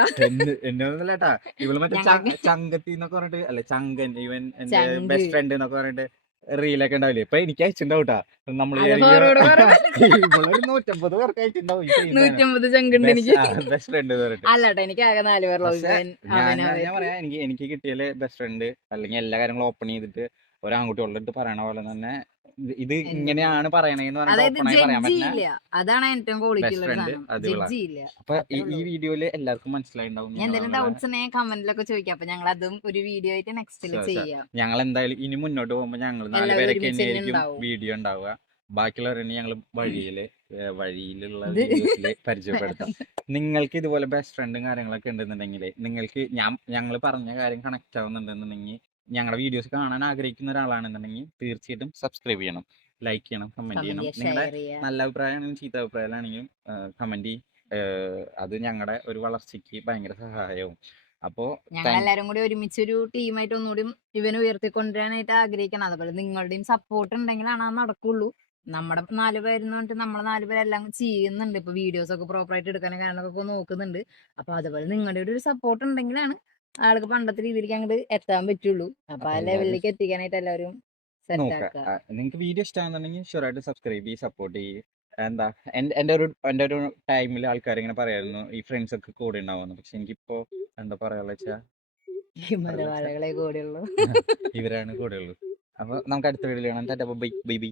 എന്നെ ഇവൾ മറ്റേ ചങ്കത്തി എന്നൊക്കെ പറഞ്ഞിട്ട് അല്ലെ ചങ്കൻ ഇവൻ എന്റെ ചങ്ക്. ബെസ്റ്റ് ഫ്രണ്ട് എന്നൊക്കെ പറഞ്ഞിട്ട് റീലൊക്കെ ഉണ്ടാവില്ലേ? ഇപ്പൊ എനിക്ക് നമ്മൾ നൂറ്റമ്പത് പേർക്ക് അയച്ചിണ്ടാവും നൂറ്റമ്പത് ചങ്കുണ്ട് എനിക്ക്. ബെസ്റ്റ് ഫ്രണ്ട് എന്ന് പറഞ്ഞിട്ട്. അല്ലട്ടോ എനിക്ക് ആകെ നാല് പേർ ഞാൻ പറയാം എനിക്ക് എനിക്ക് കിട്ടിയാൽ ബെസ്റ്റ് ഫ്രണ്ട് അല്ലെങ്കിൽ എല്ലാ കാര്യങ്ങളും ഓപ്പൺ ചെയ്തിട്ട് ഒരാൺകുട്ടികളുടെ അടുത്ത് പറയണ പോലെ തന്നെ ഇത്? ഇങ്ങനെയാണ് പറയണേന്ന് പറഞ്ഞിട്ട് ഇല്ല. അതാണ് ഏറ്റവും ക്വാളിറ്റി ഉള്ള അപ്പൊ ഈ വീഡിയോയിൽ എല്ലാവർക്കും മനസ്സിലായിണ്ടാവും എന്തെങ്കിലും ഡൗട്ട്സ് ഉണ്ടെങ്കിൽ കമന്റിലൊക്കെ ചോദിക്കാം. അപ്പൊ ഞങ്ങൾ അതും ഒരു വീഡിയോ ആയിട്ട് നെക്സ്റ്റിൽ. ചെയ്യാം. ഞങ്ങൾ എന്തായാലും ഇനി മുന്നോട്ട് പോകുമ്പോ ഞങ്ങൾ നാല് പേരൊക്കെ തന്നെയായിരിക്കും വീഡിയോ ഉണ്ടാവുക. ബാക്കിയുള്ളവരെ ഞങ്ങൾ വഴിയിൽ വഴിയിലുള്ള പരിചയപ്പെടുത്താം. നിങ്ങൾക്ക് ഇതുപോലെ ബെസ്റ്റ് ഫ്രണ്ടും കാര്യങ്ങളൊക്കെ ഉണ്ടെന്നുണ്ടെങ്കിൽ നിങ്ങൾക്ക് ഞാൻ ഞങ്ങൾ പറഞ്ഞ കാര്യം കണക്ട് ആവുന്നുണ്ടെന്നുണ്ടെങ്കിൽ ഞങ്ങളുടെ വീഡിയോസ് കാണാൻ ആഗ്രഹിക്കുന്ന ഒരാളാണെന്നുണ്ടെങ്കിൽ തീർച്ചയായിട്ടും സബ്സ്ക്രൈബ് ചെയ്യണം ലൈക്ക് ചെയ്യണം കമന്റ് ചെയ്യണം. നിങ്ങളുടെ നല്ല അഭിപ്രായമാണെങ്കിലും ചീത്ത അഭിപ്രായമാണെങ്കിലും കമന്റ് അത് ഞങ്ങളുടെ ഒരു വളർച്ചയ്ക്ക് ഭയങ്കര സഹായവും. അപ്പോ എല്ലാരും കൂടി ഒരുമിച്ച് ഒരു ടീമായിട്ട് ഒന്നുകൂടി ഇവനെ ഉയർത്തിക്കൊണ്ടുവരാനായിട്ട് ആഗ്രഹിക്കണം. അതുപോലെ നിങ്ങളുടെയും സപ്പോർട്ട് ഉണ്ടെങ്കിലാണ് അത് നടക്കുള്ളൂ. നമ്മുടെ നാല് പേരെന്ന് പറഞ്ഞിട്ട് നമ്മളെ നാല് പേരെല്ലാം ചെയ്യുന്നുണ്ട്. ഇപ്പൊ വീഡിയോസ് ഒക്കെ പ്രോപ്പറായിട്ട് എടുക്കാനും കാര്യങ്ങളൊക്കെ നോക്കുന്നുണ്ട്. അപ്പൊ അതുപോലെ നിങ്ങളുടെ ഒരു സപ്പോർട്ട് ഉണ്ടെങ്കിലാണ് ആൾക്ക് പണ്ടത്തെ രീതിയിലേക്ക് അങ്ങോട്ട് എത്താൻ പറ്റുള്ളൂ. അപ്പൊ ആ ലെവലിലേക്ക് എത്തിക്കാനായിട്ട് എല്ലാവരും സെറ്റ് ആക്കുക നിങ്ങൾക്ക് വീഡിയോ ഇഷ്ടമാണെന്നുണ്ടെങ്കിൽ ഷുവറായിട്ട് സബ്സ്ക്രൈബ് ചെയ്യും സപ്പോർട്ട് ചെയ്യും. എന്താ എന്റെ എന്റെ ഒരു എന്റെ ഒരു ടൈമിൽ ആൾക്കാർ ഇങ്ങനെ പറയായിരുന്നു ഈ ഫ്രണ്ട്സ് ഒക്കെ കൂടെ ഉണ്ടാവുമെന്ന്. പക്ഷെ എനിക്കിപ്പോ എന്താ പറയാനുള്ള വെച്ചാ കൂടെയുള്ളൂ ഇവരാണ് കൂടെ ഉള്ളു. അപ്പൊ നമുക്ക് അടുത്ത വീഡിയോ കാണാം. Bye bye.